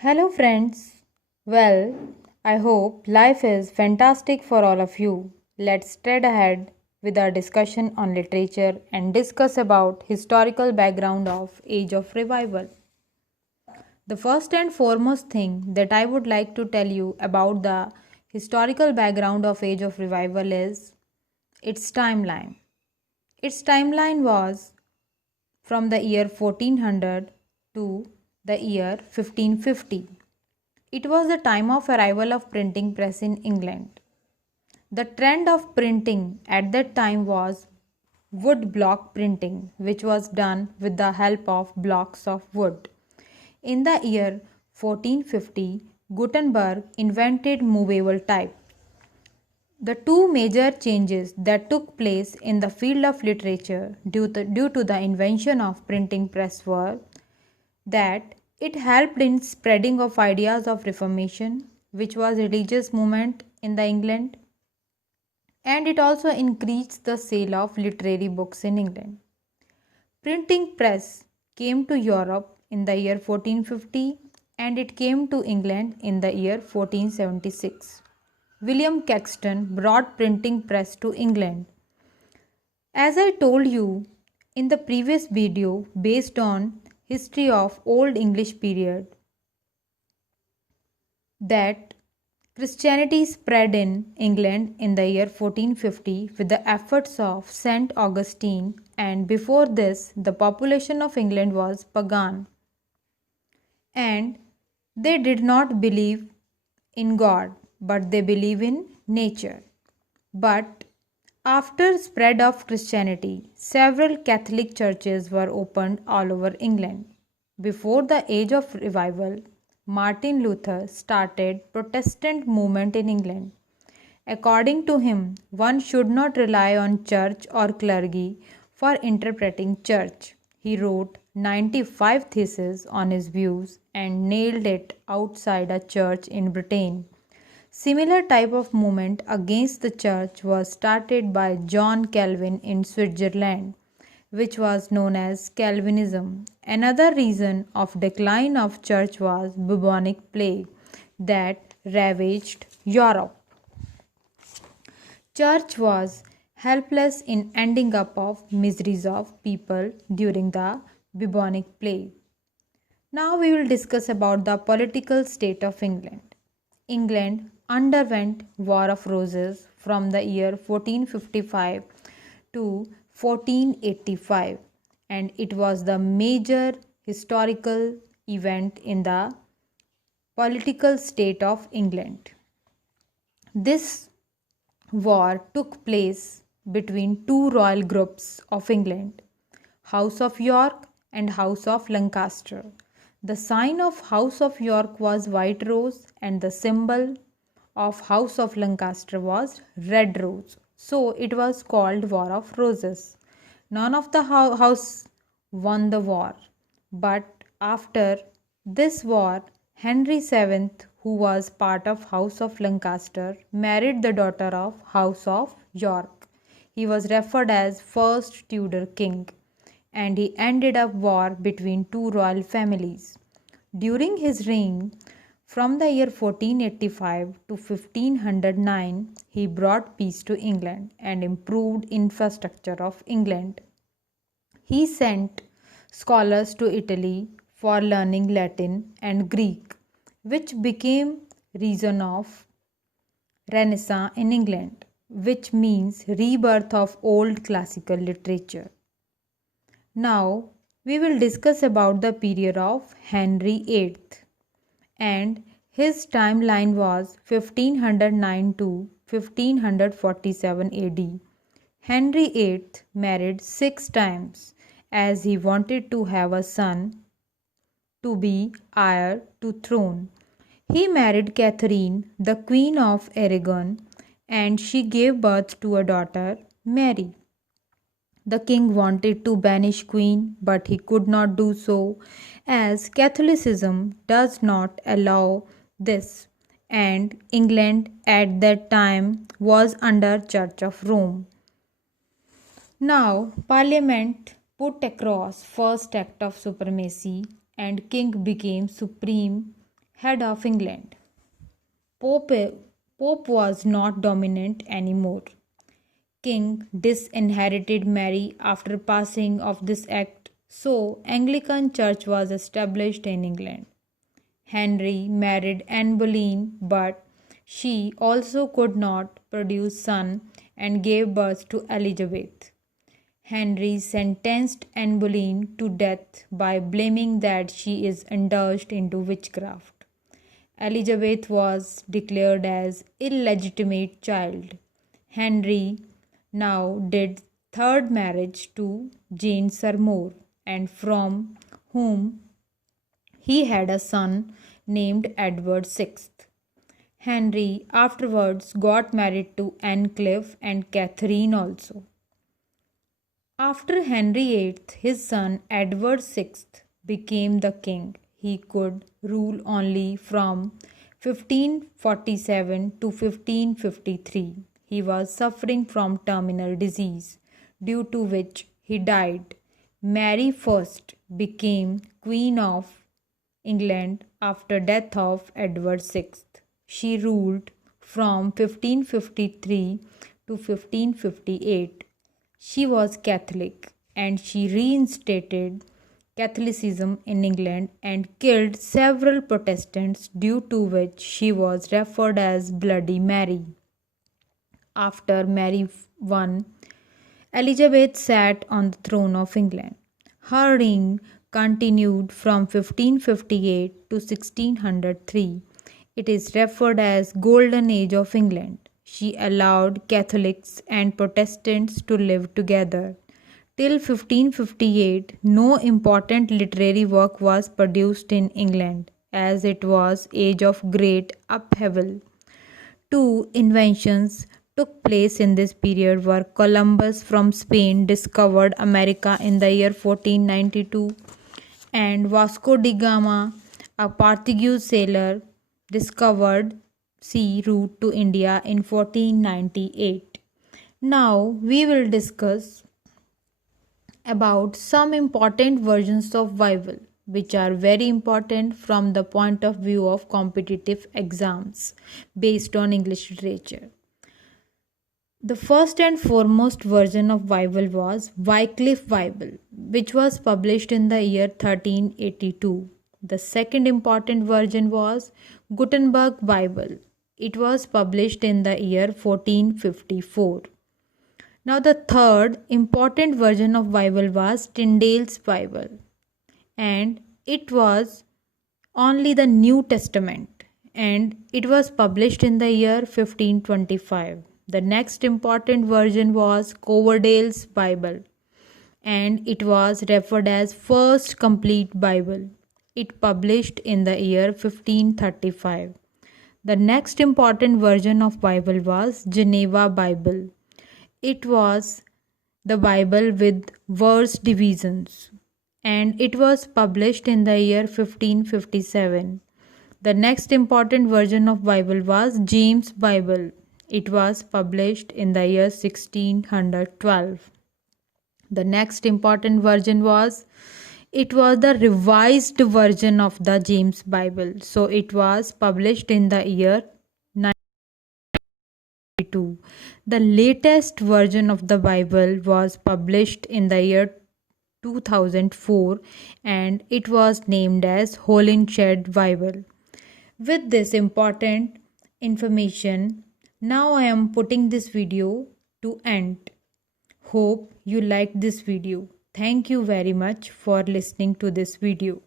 Hello, friends. Well, I hope life is fantastic for all of you. Let's tread ahead with our discussion on literature and discuss about historical background of Age of Revival. The first and foremost thing that I would like to tell you about the historical background of Age of Revival is its timeline. Its timeline was from the year 1400 to the year 1550. It was the time of arrival of printing press in England. The trend of printing at that time was wood block printing, which was done with the help of blocks of wood. In the year 1450, Gutenberg invented movable type. The two major changes that took place in the field of literature due to the invention of printing press were that it helped in spreading of ideas of reformation, which was religious movement in the England, and it also increased the sale of literary books in England. Printing press came to Europe in the year 1450 and it came to England in the year 1476. William Caxton brought printing press to England. As I told you in the previous video based on history of Old English period, that Christianity spread in England in the year 1450 with the efforts of St Augustine, and before this the population of England was pagan and they did not believe in God, but they believe in nature. But after spread of Christianity, several Catholic churches were opened all over England. Before the Age of Revival, Martin Luther started Protestant movement in England. According to him, one should not rely on church or clergy for interpreting church. He wrote 95 theses on his views and nailed it outside a church in Britain. Similar type of movement against the church was started by John Calvin in Switzerland, which was known as Calvinism. Another reason of decline of church was bubonic plague that ravaged Europe. Church was helpless in ending up of miseries of people during the bubonic plague. Now we will discuss about the political state of England. England underwent War of Roses from the year 1455 to 1485, and it was the major historical event in the political state of England. This war took place between two royal groups of England, House of York and House of Lancaster. The sign of House of York was white rose and the symbol of House of Lancaster was red rose. So it was called War of Roses. None of the house won the war, but after this war, Henry VII, who was part of House of Lancaster, married the daughter of House of York. He was referred as first Tudor king, and he ended up war between two royal families. During his reign, from the year 1485 to 1509, he brought peace to England and improved infrastructure of England. He sent scholars to Italy for learning Latin and Greek, which became reason of Renaissance in England, which means rebirth of old classical literature. Now we will discuss about the period of Henry VIII, and his timeline was 1509 to 1547 AD. Henry VIII married 6 times as he wanted to have a son to be heir to throne. He married Catherine, the Queen of Aragon, and she gave birth to a daughter, Mary. The king wanted to banish Queen, but he could not do so as Catholicism does not allow this, and England at that time was under Church of Rome. Now Parliament put across first act of supremacy and king became supreme Head of England. Pope was not dominant anymore. King disinherited Mary after passing of this act, so Anglican Church was established in England. Henry married Anne Boleyn, but she also could not produce son and gave birth to Elizabeth. Henry sentenced Anne Boleyn to death by blaming that she is indulged into witchcraft. Elizabeth was declared as illegitimate child. Henry now did third marriage to Jane Seymour, and from whom he had a son named Edward VI. Henry afterwards got married to Anne Cliff and Catherine also. After Henry VIII, his son Edward VI became the king. He could rule only from 1547 to 1553. He was suffering from terminal disease, due to which he died. Mary I became Queen of England after death of Edward VI. She ruled from 1553 to 1558. She was Catholic and she reinstated Catholicism in England and killed several Protestants, due to which she was referred as Bloody Mary. After Mary I, Elizabeth sat on the throne of England. Her reign continued from 1558 to 1603. It is referred as Golden Age of England. She allowed Catholics and Protestants to live together. Till 1558, no important literary work was produced in England, as it was age of great upheaval. Two inventions took place in this period were Columbus from Spain discovered America in the year 1492, and Vasco da Gama, a Portuguese sailor, discovered sea route to India in 1498. Now we will discuss about some important versions of Bible which are very important from the point of view of competitive exams based on English literature. The first and foremost version of Bible was Wycliffe Bible, which was published in the year 1382. The second important version was Gutenberg Bible. It was published in the year 1454. Now the third important version of Bible was Tyndale's Bible, and it was only the New Testament, and it was published in the year 1525. The next important version was Coverdale's Bible, and it was referred as First Complete Bible. It published in the year 1535. The next important version of Bible was Geneva Bible. It was the Bible with verse divisions, and it was published in the year 1557. The next important version of Bible was James Bible. It was published in the year 1612. The next important version was the revised version of the James Bible. So it was published in the year 1992. The latest version of the Bible was published in the year 2004, and it was named as Holinshed Bible. With this important information, now I am putting this video to end. Hope you liked this video. Thank you very much for listening to this video.